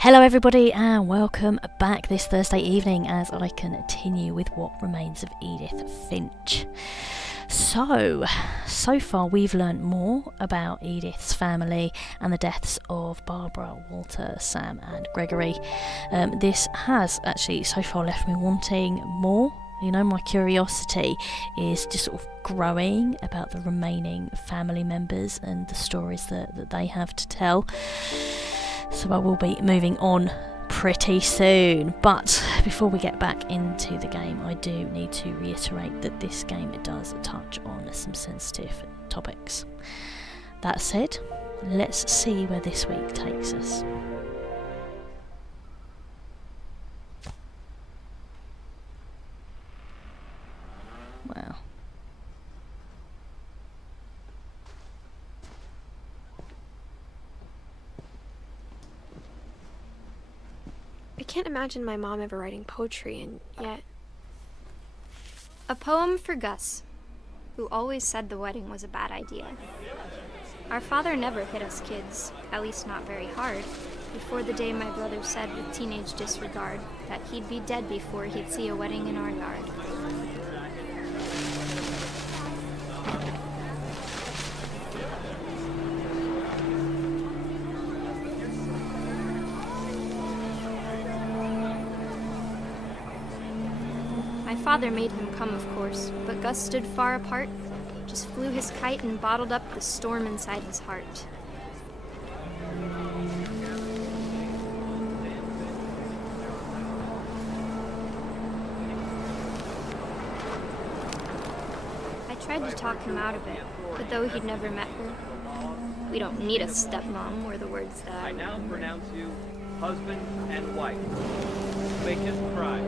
Hello everybody and welcome back this Thursday evening as I continue with What Remains of Edith Finch. So far we've learnt more about Edith's family and the deaths of Barbara, Walter, Sam and Gregory. This has actually so far left me wanting more. You know, my curiosity is just sort of growing about the remaining family members and the stories that they have to tell. So I will be moving on pretty soon. But before we get back into the game, I do need to reiterate that this game does touch on some sensitive topics. That said, let's see where this week takes us. Wow. I can't imagine my mom ever writing poetry, and yet... A poem for Gus, who always said the wedding was a bad idea. Our father never hit us kids, at least not very hard, before the day my brother said with teenage disregard that he'd be dead before he'd see a wedding in our yard. My father made him come, of course, but Gus stood far apart, just flew his kite and bottled up the storm inside his heart. I tried to talk him out of it, but though he'd never met her, "We don't need a stepmom," were the words that I now pronounce you husband and wife. Make his pride.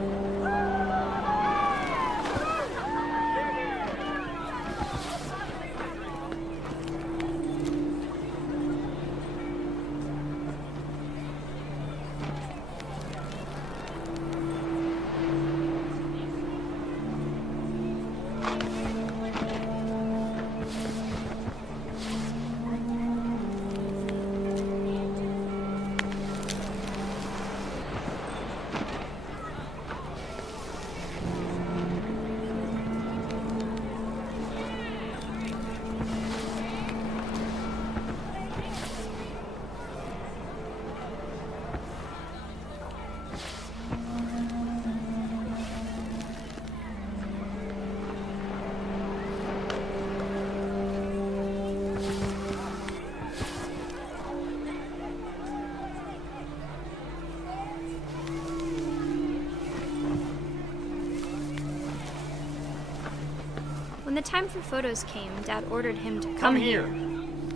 When the time for photos came, Dad ordered him to come here.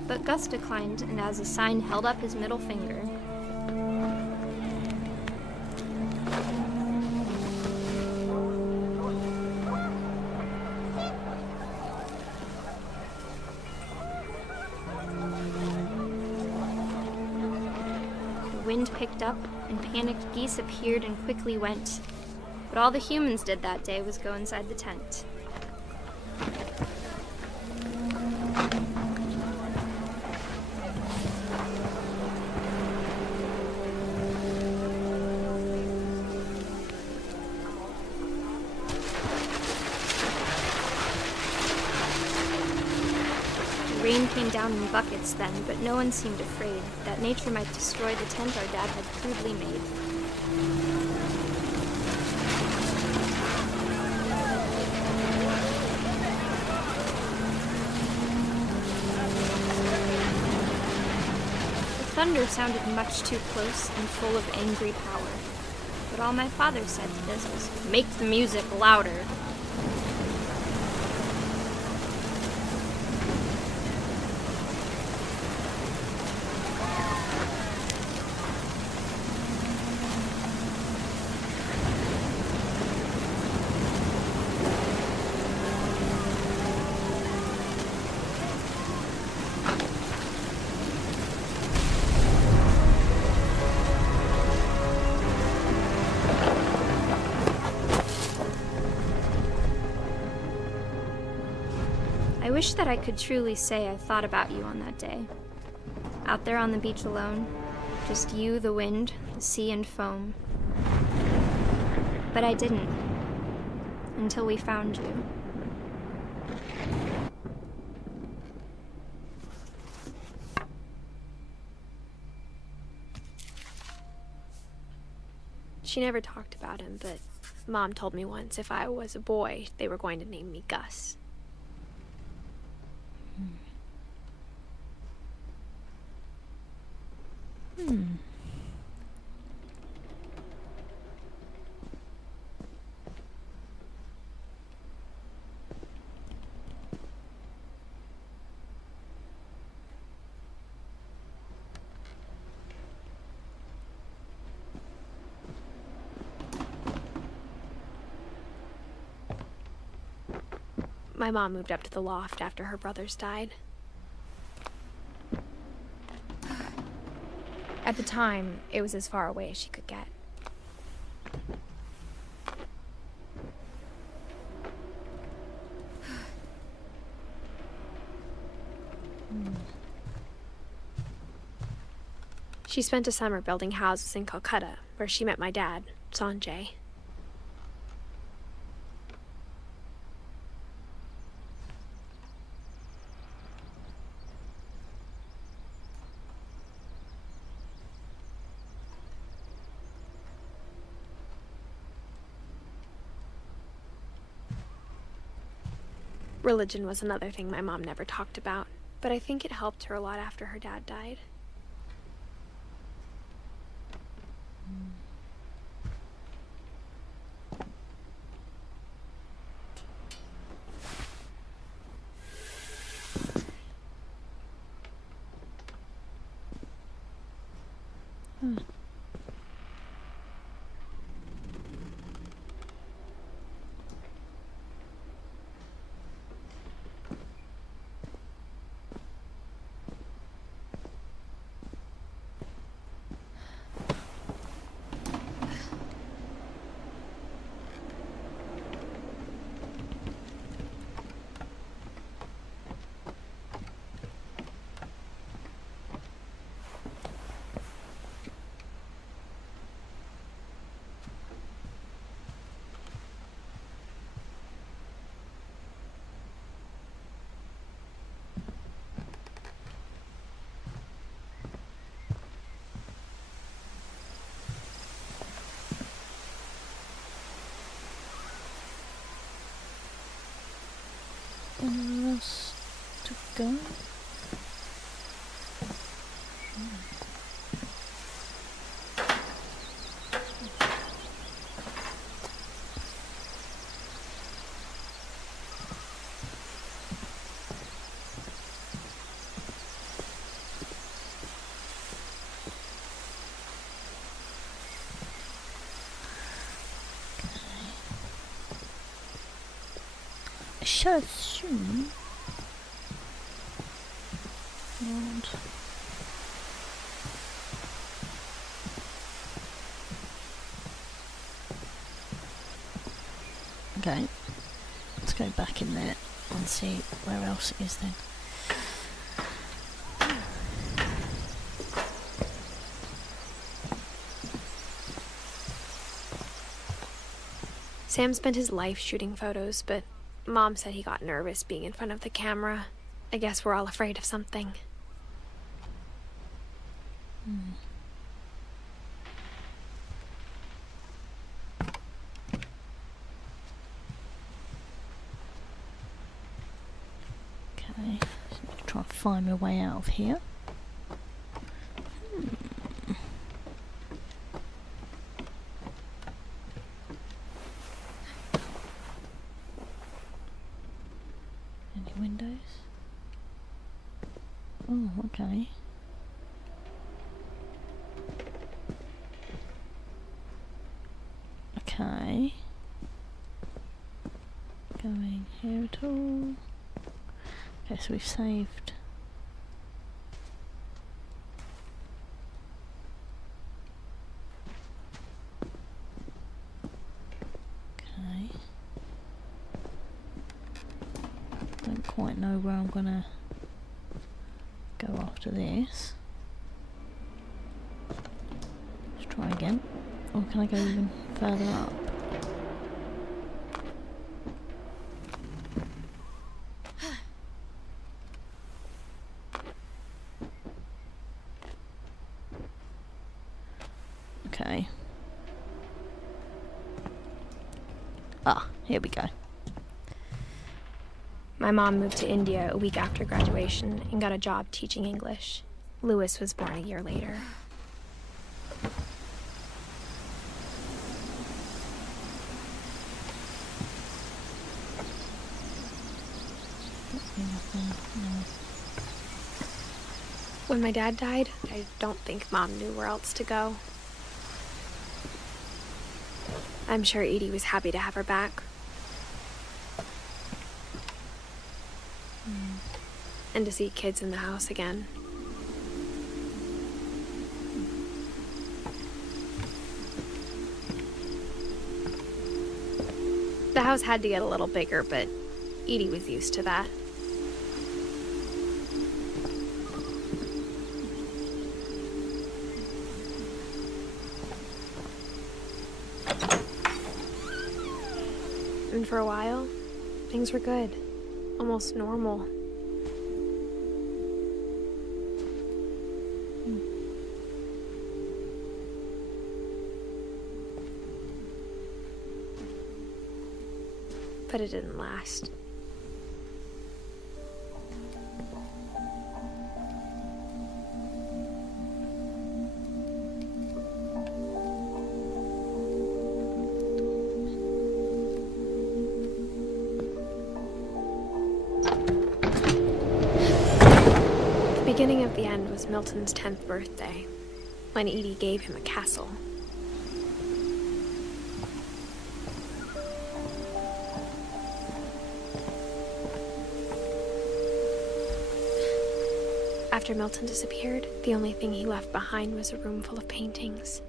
But Gus declined, and as a sign held up his middle finger. The wind picked up, and panicked geese appeared and quickly went. But all the humans did that day was go inside the tent. Rain came down in buckets then, but no one seemed afraid that nature might destroy the tent our dad had crudely made. The thunder sounded much too close and full of angry power, but all my father said to this was, "Make the music louder." I wish that I could truly say I thought about you on that day. Out there on the beach alone, just you, the wind, the sea and foam. But I didn't. Until we found you. She never talked about him, but Mom told me once if I was a boy, they were going to name me Gus. My mom moved up to the loft after her brothers died. At the time, it was as far away as she could get. She spent a summer building houses in Calcutta, where she met my dad, Sanjay. Religion was another thing my mom never talked about, but I think it helped her a lot after her dad died. Anywhere else to go? I shall assume. And okay, let's go back in there and see where else it is then. Sam spent his life shooting photos, but Mom said he got nervous being in front of the camera. I guess we're all afraid of something. Okay, so try and find my way out of here. Any windows? Oh, okay. Okay. Going here at all? Okay, so we've saved. Okay. Don't quite know where I'm gonna go after this. Let's Try again. Or can I go even further up? Okay. Ah, here we go. My mom moved to India a week after graduation and got a job teaching English. Lewis was born a year later. When my dad died, I don't think Mom knew where else to go. I'm sure Edie was happy to have her back. And to see kids in the house again. The house had to get a little bigger, but Edie was used to that. And for a while, things were good. Almost normal. But it didn't last. The beginning of the end was Milton's 10th birthday, when Edie gave him a castle. After Milton disappeared, the only thing he left behind was a room full of paintings.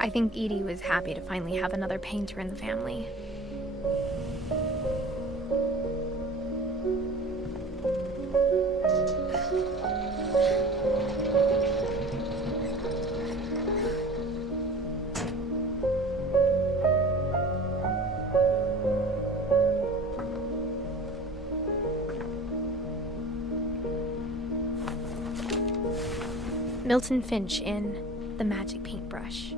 I think Edie was happy to finally have another painter in the family. Milton Finch in The Magic Paintbrush.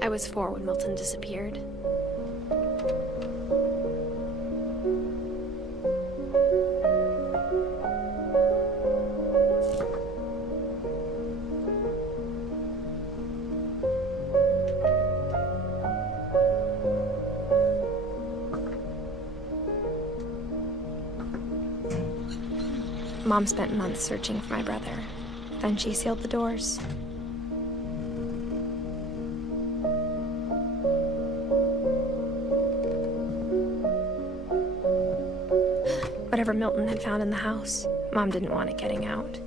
I was 4 when Milton disappeared. Mom spent months searching for my brother. Then she sealed the doors. Whatever Milton had found in the house, Mom didn't want it getting out.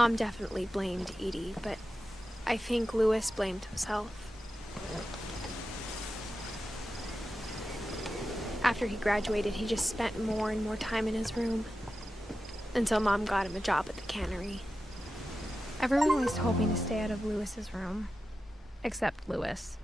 Mom definitely blamed Edie, but I think Louis blamed himself. After he graduated, he just spent more and more time in his room. Until Mom got him a job at the cannery. Everyone always told me to stay out of Louis's room. Except Louis.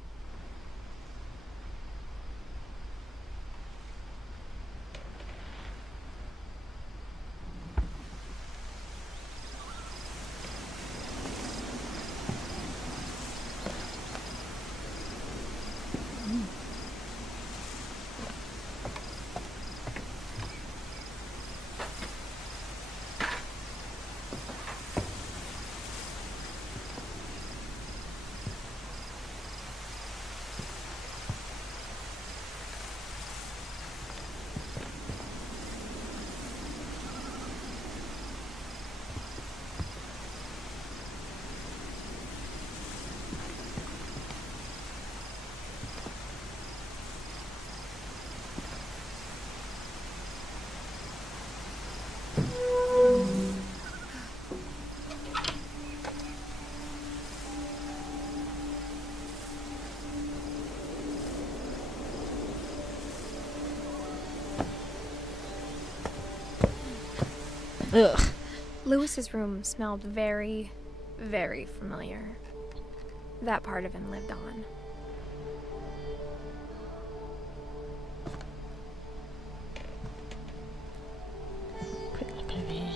Ugh. Louis's room smelled very, very familiar. That part of him lived on. Quick look over here.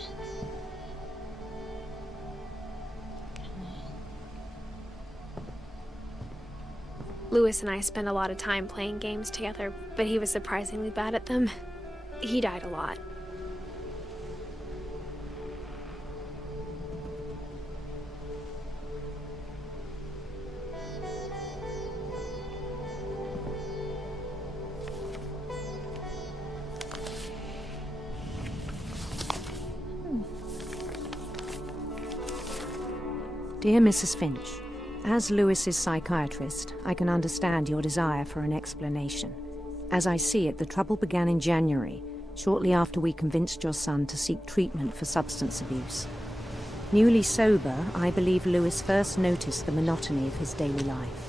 Louis and I spent a lot of time playing games together, but he was surprisingly bad at them. He died a lot. Dear Mrs. Finch, as Louis's psychiatrist, I can understand your desire for an explanation. As I see it, the trouble began in January, shortly after we convinced your son to seek treatment for substance abuse. Newly sober, I believe Louis first noticed the monotony of his daily life.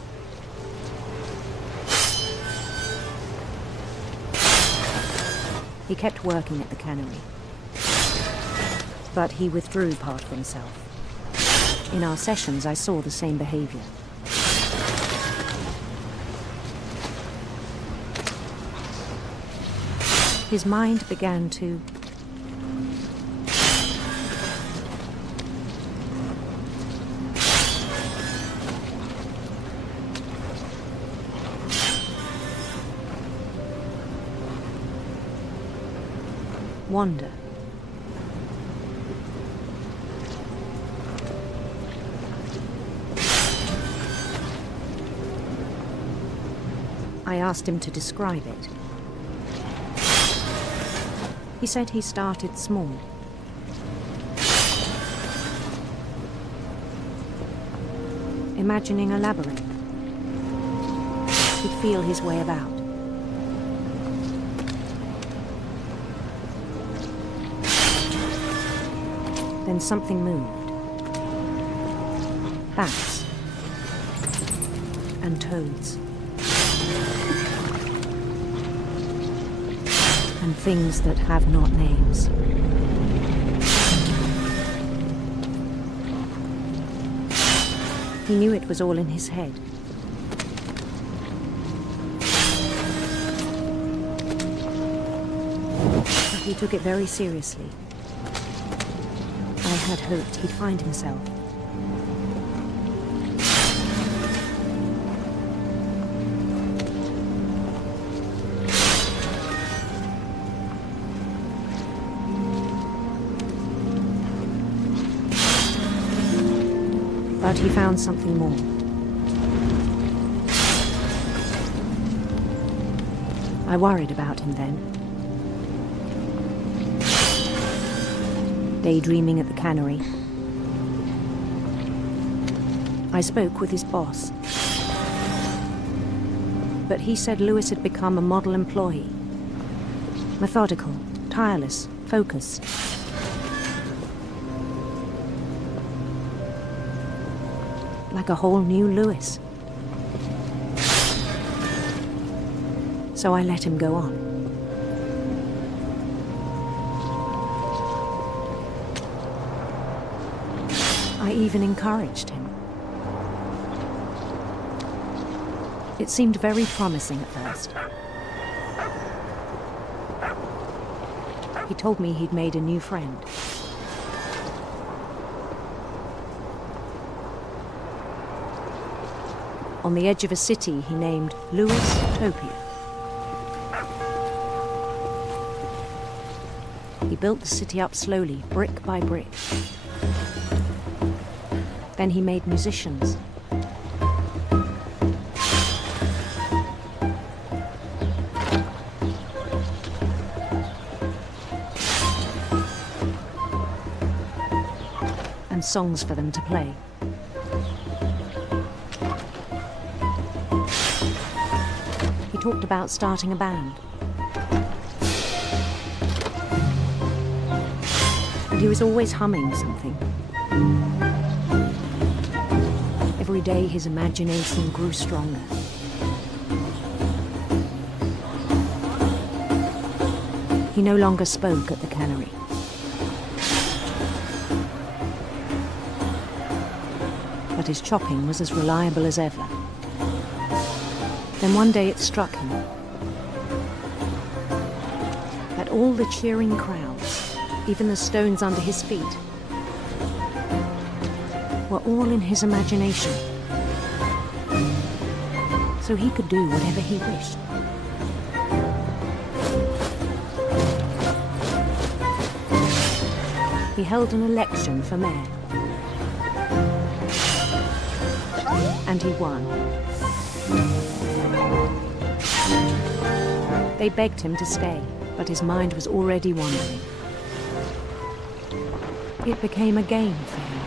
He kept working at the cannery, but he withdrew part of himself. In our sessions, I saw the same behavior. His mind began to wander. I asked him to describe it. He said he started small. Imagining a labyrinth. He'd feel his way about. Then something moved. Bats. And toads. And things that have not names. He knew it was all in his head. But he took it very seriously. I had hoped he'd find himself. But he found something more. I worried about him then. Daydreaming at the cannery. I spoke with his boss. But he said Louis had become a model employee. Methodical, tireless, focused. like a whole new Lewis. So I let him go on. I even encouraged him. It seemed very promising at first. He told me he'd made a new friend. On the edge of a city he named Lewis Topia. He built the city up slowly, brick by brick. Then he made musicians. And songs for them to play. He talked about starting a band. And he was always humming something. Every day his imagination grew stronger. He no longer spoke at the cannery. But his chopping was as reliable as ever. Then one day it struck him that all the cheering crowds, even the stones under his feet, were all in his imagination. So he could do whatever he wished. He held an election for mayor. And he won. They begged him to stay, but his mind was already wandering. It became a game for him.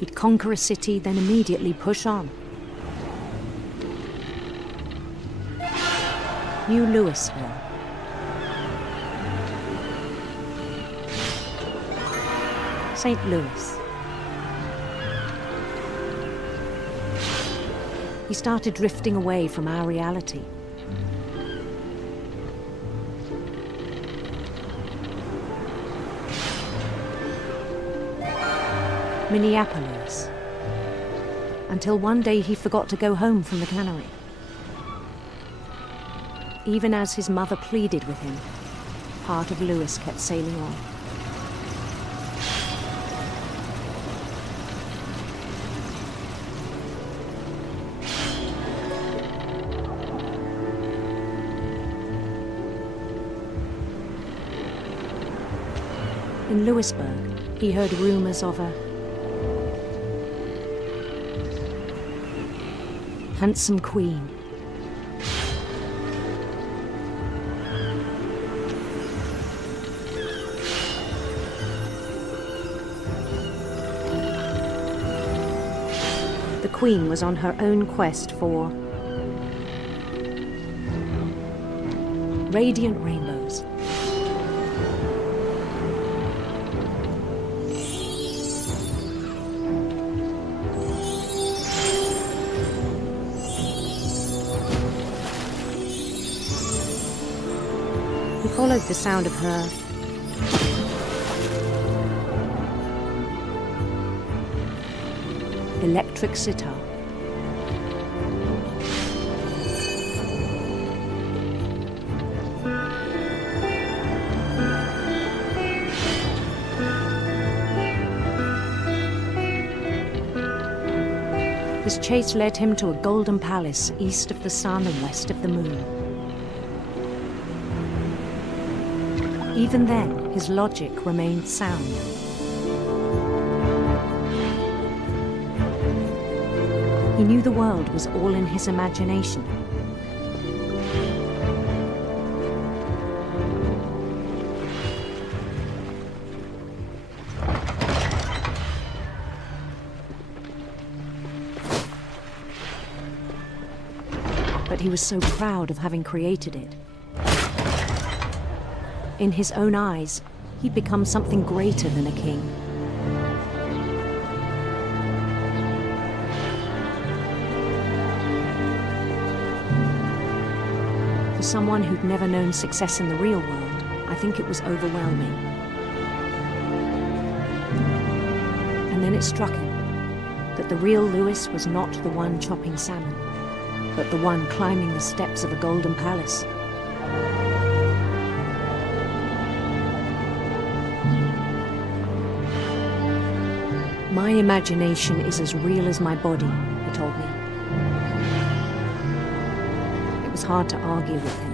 He'd conquer a city, then immediately push on. New Louisville. St. Louis. He started drifting away from our reality. Minneapolis. Until one day he forgot to go home from the cannery. Even as his mother pleaded with him, part of Lewis kept sailing on. In Lewisburg, he heard rumors of a handsome queen. The queen was on her own quest for radiant rainbows. He followed the sound of her electric sitar. His chase led him to a golden palace east of the sun and west of the moon. Even then, his logic remained sound. He knew the world was all in his imagination. But he was so proud of having created it. In his own eyes, He'd become something greater than a king. For someone who'd never known success in the real world, I think it was overwhelming. And then it struck him that the real Lewis was not the one chopping salmon, but the one climbing the steps of a golden palace. My imagination is as real as my body, he told me. It was hard to argue with him.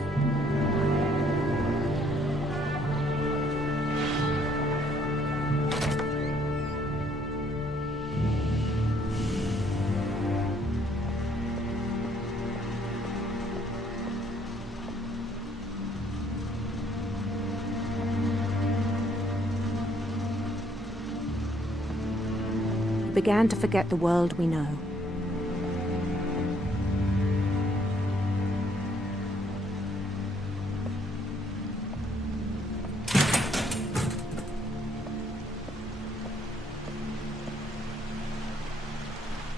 Began to forget the world we know.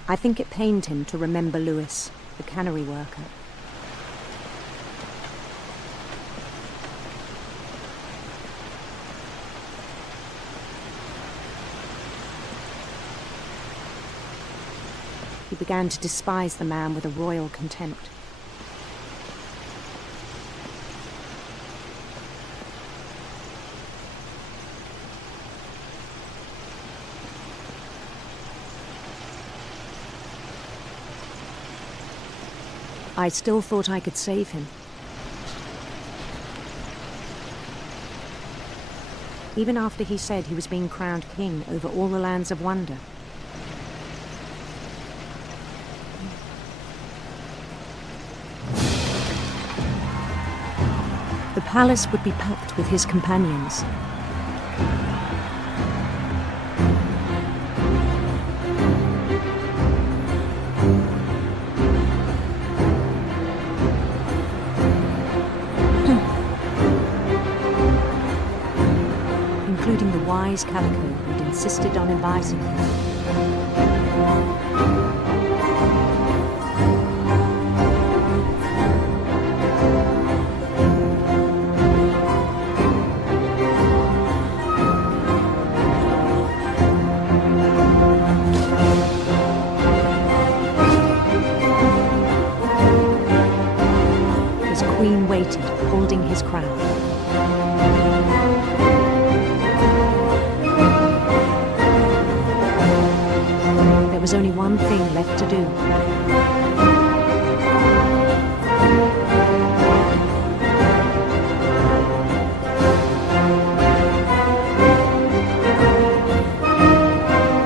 I think it pained him to remember Lewis, the cannery worker. He began to despise the man with a royal contempt. I still thought I could save him. Even after he said he was being crowned king over all the lands of wonder. The palace would be packed with his companions. Including the wise Calico who'd insisted on advising him. Queen waited, holding his crown. There was only one thing left to do.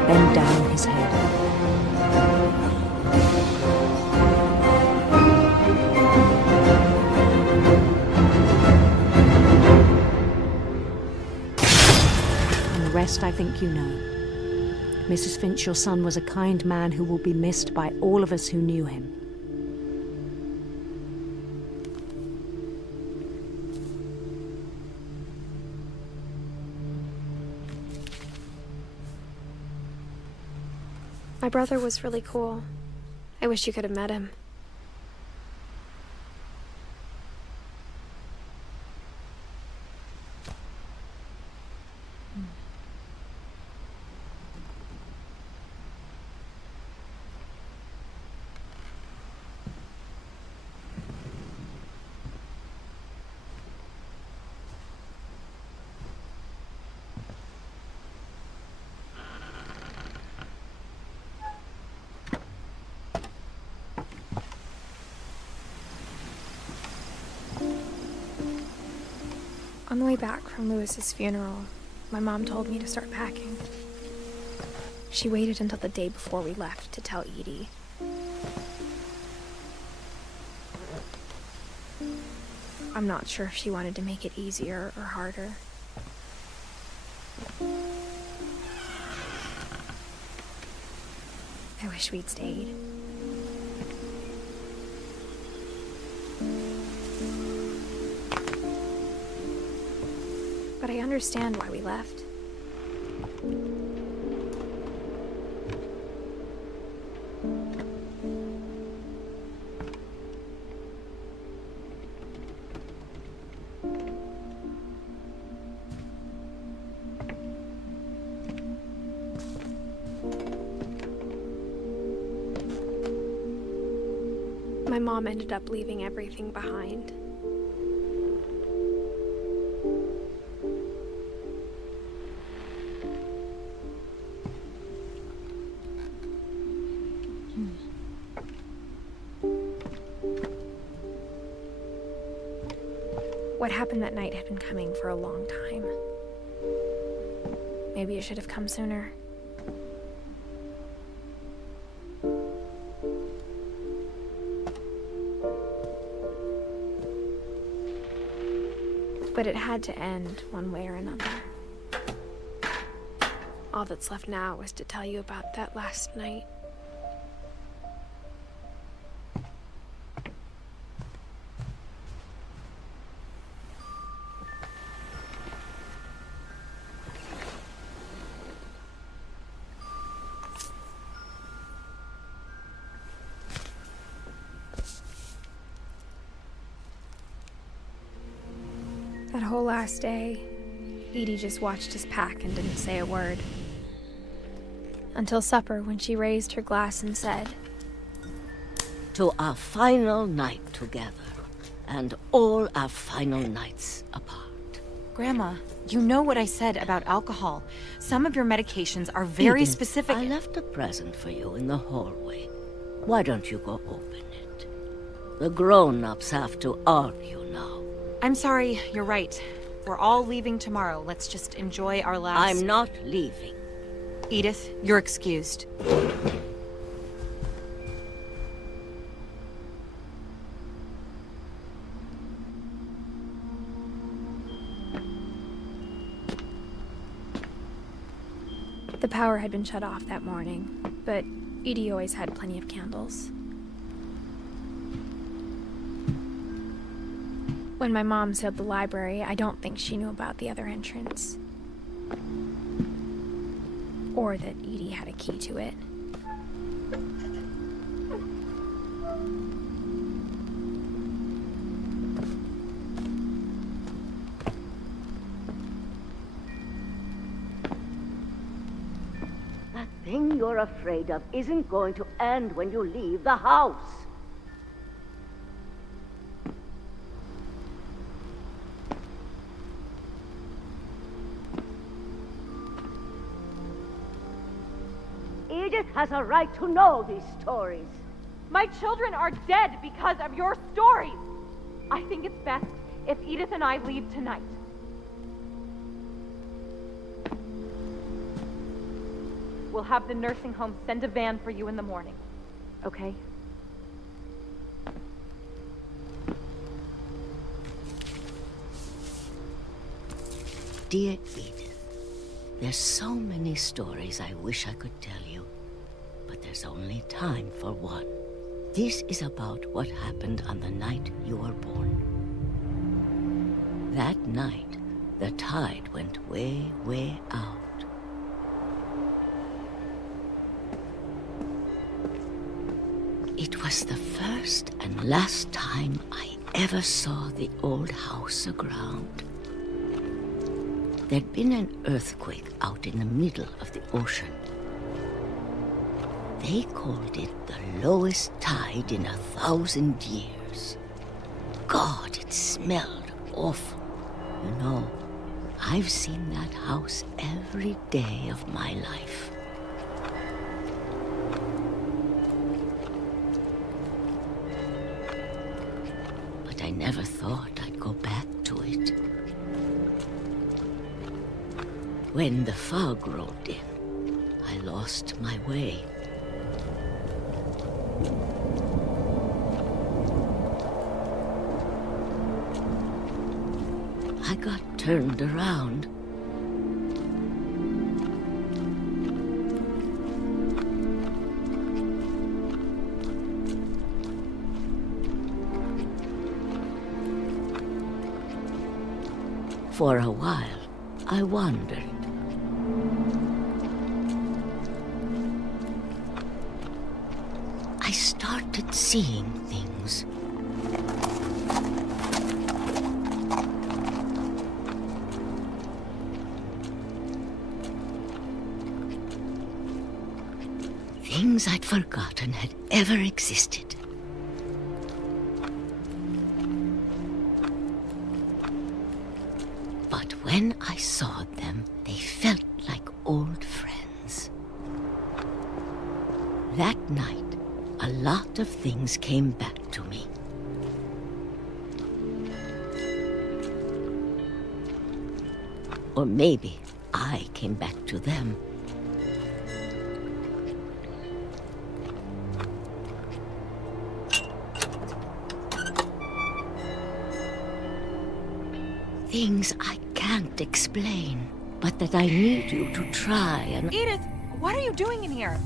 Bend down his head. I think you know. Mrs. Finch, your son was a kind man who will be missed by all of us who knew him. My brother was really cool. I wish you could have met him. On the way back from Lewis's funeral, my mom told me to start packing. She waited until the day before we left to tell Edie. I'm not sure if she wanted to make it easier or harder. I wish we'd stayed. but I understand why we left. My mom ended up leaving everything behind. What happened that night had been coming for a long time. Maybe it should have come sooner. But it had to end one way or another. All that's left now is to tell you about that last night. That whole last day, Edie just watched us pack and didn't say a word. Until supper, when she raised her glass and said, "To our final night together, and all our final nights apart." Grandma, you know what I said about alcohol. Some of your medications are very Edith, specific. I left a present for you in the hallway. Why don't you go open it? The grown-ups have to argue now. I'm sorry, you're right. We're all leaving tomorrow. Let's just enjoy our last... I'm not leaving. Edith, you're excused. the power had been shut off that morning, but Edie always had plenty of candles. When my mom sealed the library, I don't think she knew about the other entrance. Or that Edie had a key to it. That thing you're afraid of isn't going to end when you leave the house. Edith has a right to know these stories. My children are dead because of your stories. I think it's best if Edith and I leave tonight. We'll have the nursing home send a van for you in the morning, okay? Dear Edith, there's so many stories I wish I could tell you, but there's only time for one. This is about what happened on the night you were born. That night, the tide went way, way out. It was the first and last time I ever saw the old house aground. There'd been an earthquake out in the middle of the ocean. They called it the lowest tide in 1,000 years. God, it smelled awful. You know, I've seen that house every day of my life. But I never thought I'd go back to it. When the fog rolled in, I lost my way. I got turned around. For a while, I wondered. I started seeing things. Things I'd forgotten had ever existed. But when I saw them, they felt like old friends. That night, a lot of things came back to me. Or maybe I came back to them. Things I can't explain, but that I need you to try and... Edith, what are you doing in here?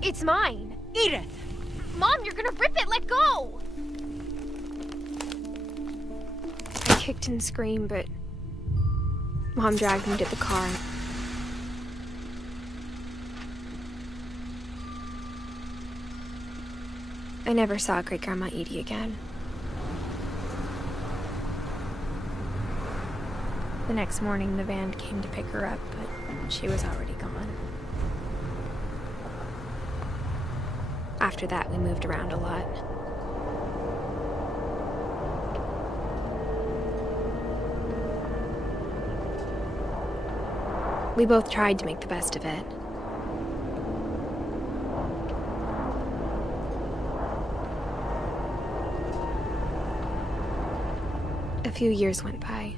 It's mine. Edith! Mom, you're gonna rip it! Let go! I kicked and screamed, but Mom dragged me to the car. I never saw Great-Grandma Edie again. The next morning, the van came to pick her up, but she was already gone. After that, we moved around a lot. We both tried to make the best of it. A few years went by.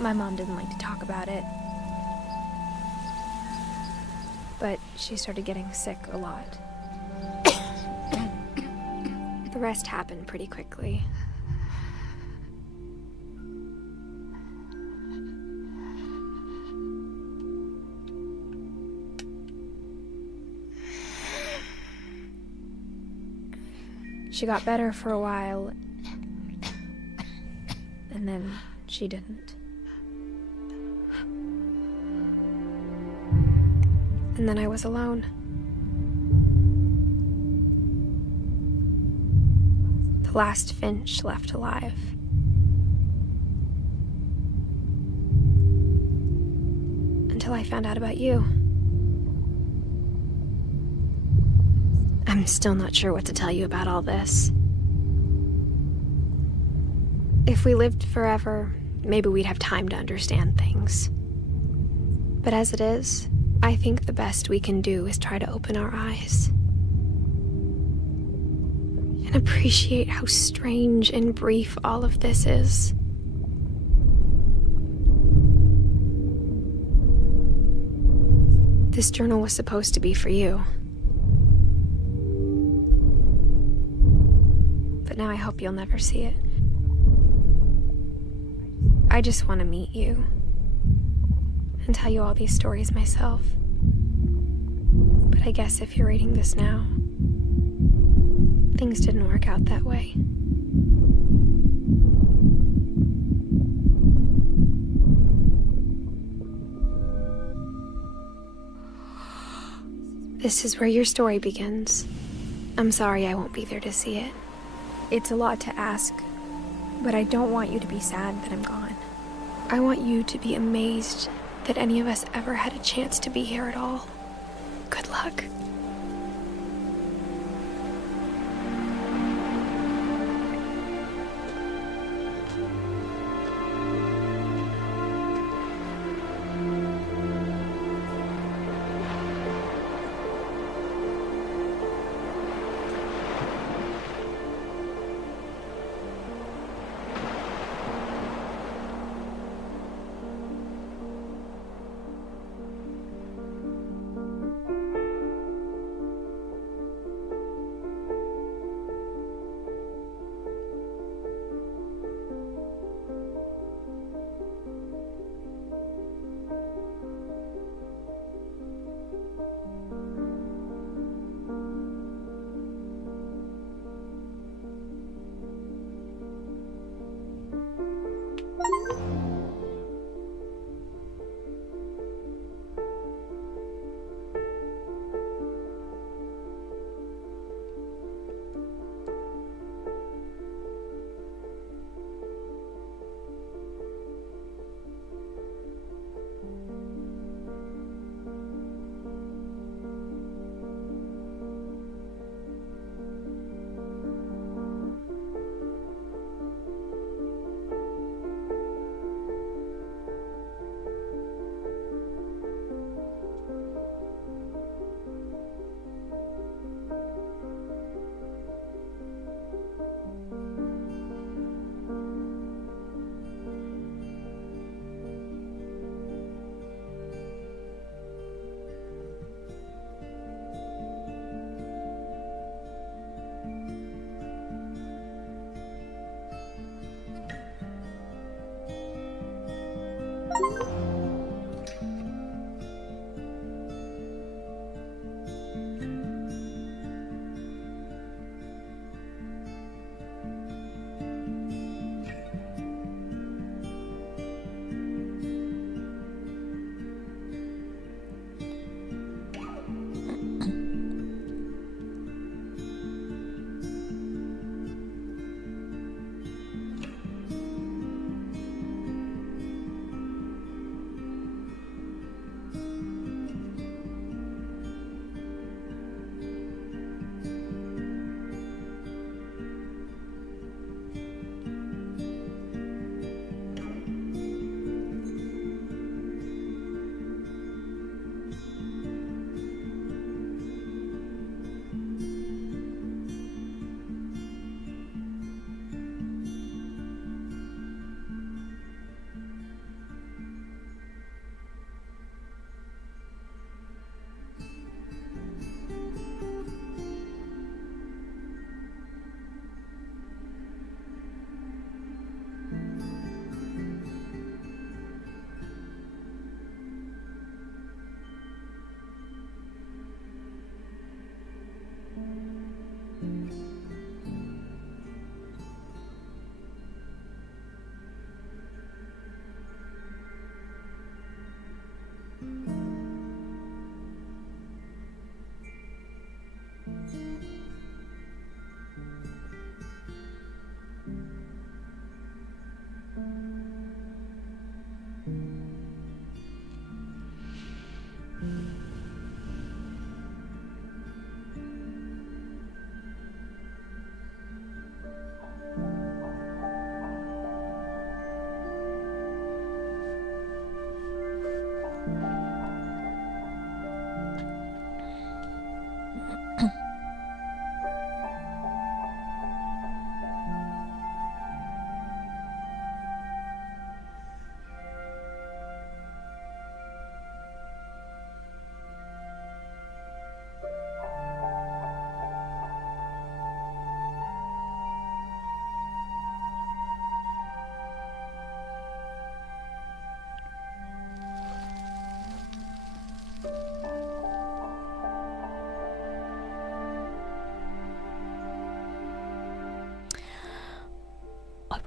My mom didn't like to talk about it. But she started getting sick a lot. The rest happened pretty quickly. She got better for a while, and then she didn't. And then I was alone. The last Finch left alive. Until I found out about you. I'm still not sure what to tell you about all this. If we lived forever, maybe we'd have time to understand things. But as it is, I think the best we can do is try to open our eyes. And appreciate how strange and brief all of this is. This journal was supposed to be for you. But now I hope you'll never see it. I just want to meet you. And tell you all these stories myself. But I guess if you're reading this now, things didn't work out that way. This is where your story begins. I'm sorry I won't be there to see it. It's a lot to ask, but I don't want you to be sad that I'm gone. I want you to be amazed that any of us ever had a chance to be here at all. Good luck.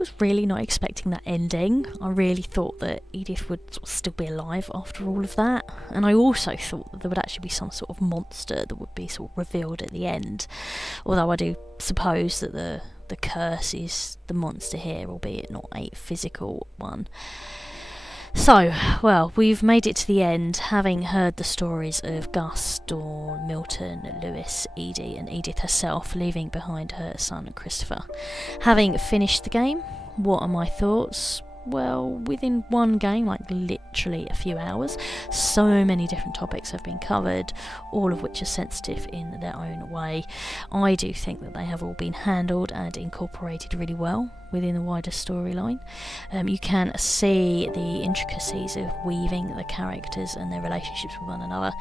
was really not expecting that ending. I really thought that Edith would sort of still be alive after all of that, and I also thought that there would actually be some sort of monster that would be sort of revealed at the end, although I do suppose that the curse is the monster here, albeit not a physical one. So, well, we've made it to the end, having heard the stories of Gus, Dawn, Milton, Lewis, Edie and Edith herself, leaving behind her son Christopher. Having finished the game, what are my thoughts? Well, within one game, like literally a few hours, so many different topics have been covered, all of which are sensitive in their own way. I do think that they have all been handled and incorporated really well within the wider storyline. You can see the intricacies of weaving the characters and their relationships with one another.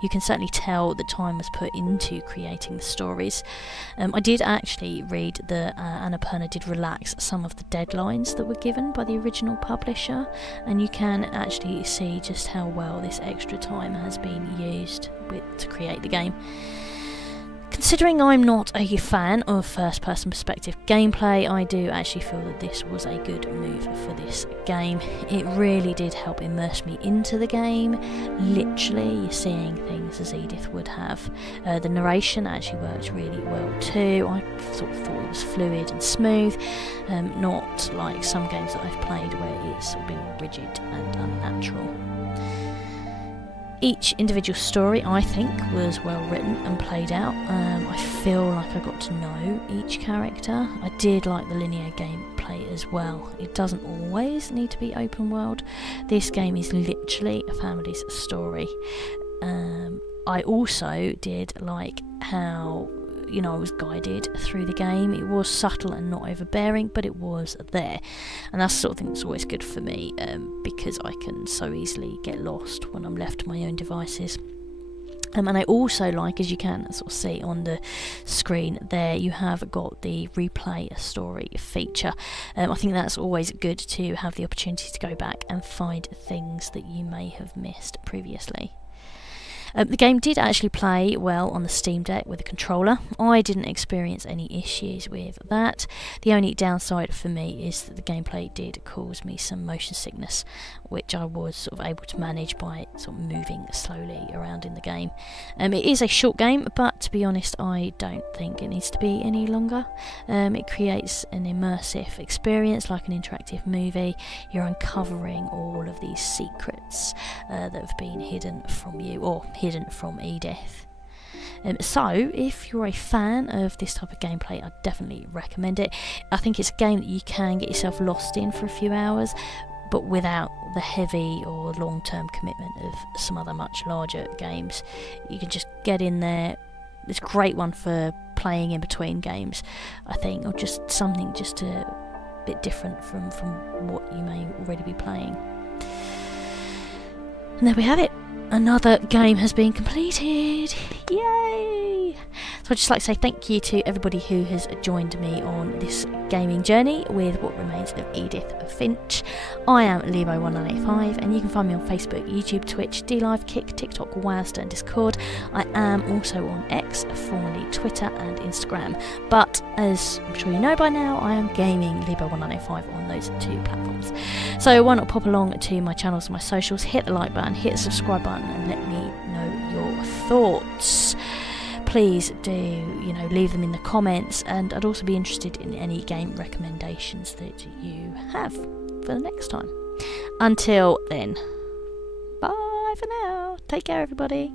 You can certainly tell that time was put into creating the stories. I did actually read that Annapurna did relax some of the deadlines that were given by the original publisher, and you can actually see just how well this extra time has been used to create the game. Considering I'm not a fan of first-person perspective gameplay, I do actually feel that this was a good move for this game. It really did help immerse me into the game. Literally, you're seeing things as Edith would have. The narration actually worked really well too. I sort of thought it was fluid and smooth, not like some games that I've played where it's sort of been rigid and unnatural. Each individual story, I think, was well written and played out. I feel like I got to know each character. I did like the linear gameplay as well. It doesn't always need to be open world. This game is literally a family's story. I also did like how, I was guided through the game. It was subtle and not overbearing, but it was there, and that's the sort of thing that's always good for me, because I can so easily get lost when I'm left to my own devices. And I also like, as you can sort of see on the screen there, you have got the replay a story feature. I think that's always good to have the opportunity to go back and find things that you may have missed previously. The game did actually play well on the Steam Deck with a controller. I didn't experience any issues with that. The only downside for me is that the gameplay did cause me some motion sickness, which I was sort of able to manage by sort of moving slowly around in the game. It is a short game, but to be honest, I don't think it needs to be any longer. It creates an immersive experience like an interactive movie. You're uncovering all of these secrets that have been hidden from you, or hidden from Edith. So if you're a fan of this type of gameplay, I definitely recommend it. I think it's a game that you can get yourself lost in for a few hours, but without the heavy or long-term commitment of some other much larger games. You can just get in there. It's a great one for playing in between games, I think, or just something just a bit different from what you may already be playing. And there we have it. Another game has been completed. Yay! So I'd just like to say thank you to everybody who has joined me on this gaming journey with What Remains of Edith Finch. I am Lebo1985, and you can find me on Facebook, YouTube, Twitch, DLive, Kick, TikTok, Wowster and Discord. I am also on X, formerly Twitter and Instagram, but as I'm sure you know by now, I am gaming Lebo1985 on those two platforms. So why not pop along to my channels and my socials, hit the like button, hit the subscribe button, and let me know your thoughts. Please do, leave them in the comments, and I'd also be interested in any game recommendations that you have for the next time. Until then, bye for now. Take care, everybody.